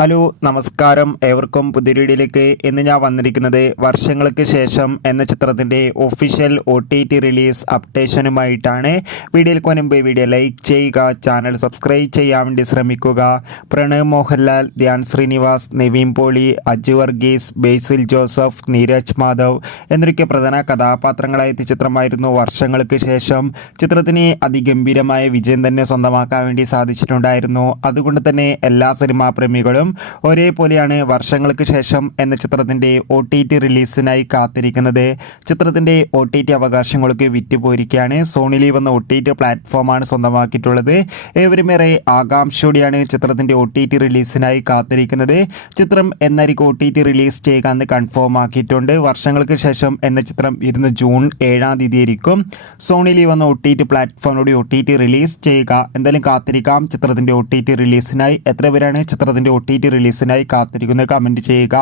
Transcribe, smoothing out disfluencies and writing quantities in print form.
Hello നമസ്കാരം, ഏവർക്കും പുതിയ വീഡിയോയിലേക്ക്. ഇന്ന് ഞാൻ വന്നിരിക്കുന്നത് വർഷങ്ങൾക്ക് ശേഷം എന്ന ചിത്രത്തിൻ്റെ ഒഫീഷ്യൽ OTT റിലീസ് അപ്ഡേഷനുമായിട്ടാണ്. വീഡിയോയിൽ മുൻപ് വീഡിയോ ലൈക്ക് ചെയ്യുക, ചാനൽ സബ്സ്ക്രൈബ് ചെയ്യാൻ വേണ്ടി ശ്രമിക്കുക. പ്രണവ് മോഹൻലാൽ, ധ്യാൻ ശ്രീനിവാസ്, നിവിൻ പോളി, അജു വർഗീസ്, ബേസിൽ ജോസഫ്, നീരജ് മാധവ് എന്നൊക്കെ പ്രധാന കഥാപാത്രങ്ങളായ ചിത്രമായിരുന്നു വർഷങ്ങൾക്ക് ശേഷം. ചിത്രത്തിന് അതിഗംഭീരമായ വിജയം തന്നെ സ്വന്തമാക്കാൻ വേണ്ടി സാധിച്ചിട്ടുണ്ടായിരുന്നു. അതുകൊണ്ട് തന്നെ എല്ലാ സിനിമാ പ്രേമികളും ഒരേപോലെയാണ് വർഷങ്ങൾക്ക് ശേഷം എന്ന ചിത്രത്തിൻ്റെ OTT റിലീസിനായി കാത്തിരിക്കുന്നത്. ചിത്രത്തിൻ്റെ OTT അവകാശങ്ങൾക്ക് വിറ്റുപോയിരിക്കുകയാണ്. സോണി ലീവ് എന്ന OTT പ്ലാറ്റ്ഫോമാണ് സ്വന്തമാക്കിയിട്ടുള്ളത്. ഏവരുമേറെ ആകാംക്ഷയോടെയാണ് ചിത്രത്തിൻ്റെ OTT റിലീസിനായി കാത്തിരിക്കുന്നത്. ചിത്രം എന്നായിരിക്കും OTT റിലീസ് ചെയ്യുക എന്ന് കൺഫേം ആക്കിയിട്ടുണ്ട്. വർഷങ്ങൾക്ക് ശേഷം എന്ന ചിത്രം ഇരുന്ന് ജൂൺ 7-ാം തീയതി ആയിരിക്കും സോണി ലീവ് എന്ന OTT പ്ലാറ്റ്ഫോമിലൂടെ OTT റിലീസ് ചെയ്യുക. എന്തായാലും കാത്തിരിക്കാം ചിത്രത്തിൻ്റെ OTT റിലീസിനായി. എത്ര പേരാണ് ചിത്രത്തിൻ്റെ OTT റിലീസിനായി കാത്തിരിക്കുന്നത്? കമൻറ്റ് ചെയ്യുക.